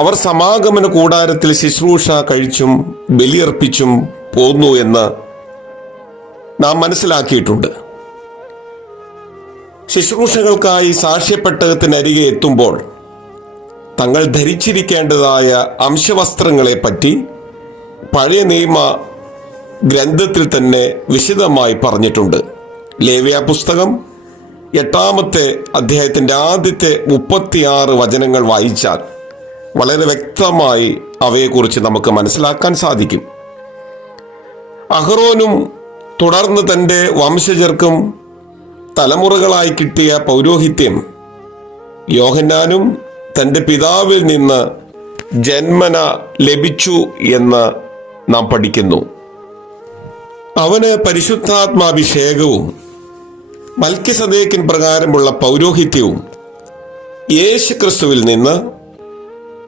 അവർ സമാഗമന കൂടാരത്തിൽ ശുശ്രൂഷ കഴിച്ചും ബലിയർപ്പിച്ചും പോന്നു എന്ന് നാം മനസ്സിലാക്കിയിട്ടുണ്ട്. ശുശ്രൂഷകൾക്കായി സാക്ഷ്യപ്പെട്ടകത്തിനരികെ എത്തുമ്പോൾ തങ്ങൾ ധരിച്ചിരിക്കേണ്ടതായ അംശവസ്ത്രങ്ങളെപ്പറ്റി പഴയ നിയമ ഗ്രന്ഥത്തിൽ തന്നെ വിശദമായി പറഞ്ഞിട്ടുണ്ട്. ലേവ്യ പുസ്തകം 8-ാമത്തെ അധ്യായത്തിൻ്റെ ആദ്യത്തെ 36 വചനങ്ങൾ വായിച്ചാൽ വളരെ വ്യക്തമായി അവയെക്കുറിച്ച് നമുക്ക് മനസ്സിലാക്കാൻ സാധിക്കും. അഹ്റോനും തുടർന്ന് തൻ്റെ വംശജർക്കും തലമുറകളായി കിട്ടിയ പൗരോഹിത്യം യോഹന്നാനും തൻ്റെ പിതാവിൽ നിന്ന് ജന്മന ലഭിച്ചു എന്ന് നാം പഠിക്കുന്നു. അവന് പരിശുദ്ധാത്മാഭിഷേകവും മൽക്കിസദേക്കിൻ പ്രകാരമുള്ള പൗരോഹിത്യവും യേശു ക്രിസ്തുവിൽ നിന്ന്